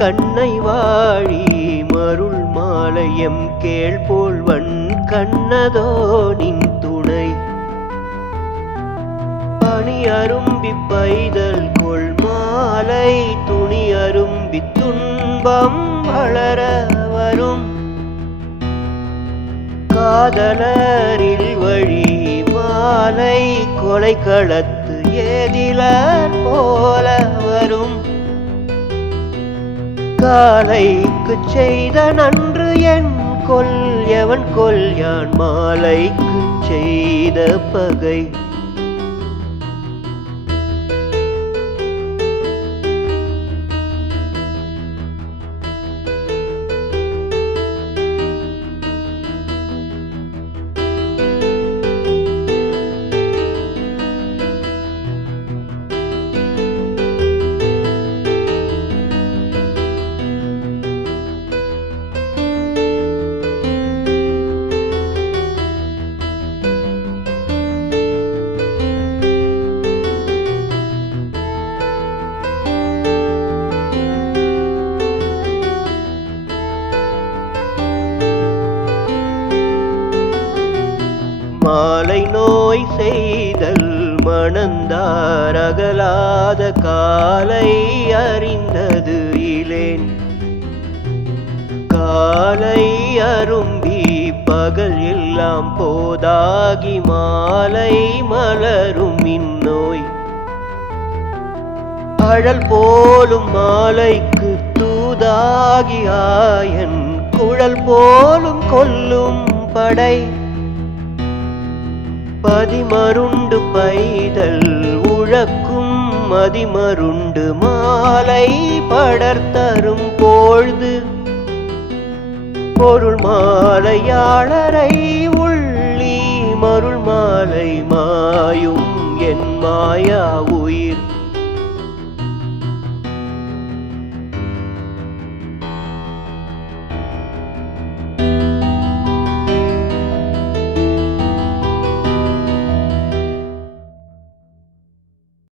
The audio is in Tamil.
கண்ணை வாழி மருள் மாலயம் கேள் போல் கண்ணதோ நின் துணை. பணி அரும்பி பைதல் கொள் மாலை துணி அரும்பி துன்பம் வளர வரும். காதலரில் வழி மாலை கொலை களத்து ஏதில போல வரும். காலைக்கு செய்த நன்று என் கொல் எவன் கொல் யான் மாலைக்கு செய்த பகை. மாலை நோய் செய்தல் மணந்தாரகலாத காலை அறிந்தது இலேன் காலை அரும்பி பகல் எல்லாம் போதாகி மாலை மலரும் இந்நோய். அழல் போலும் மாலைக்கு தூதாகி ஆயன் குழல் போலும் கொல்லும் படை. பதிமருண்டு பைதல் உழக்கும் மதிமருண்டு மாலை படர்த்தரும் பொழுது. பொருள் மாலையாளரை உள்ளி மருள் மாலை மாயும் என் மாயா உயிர்.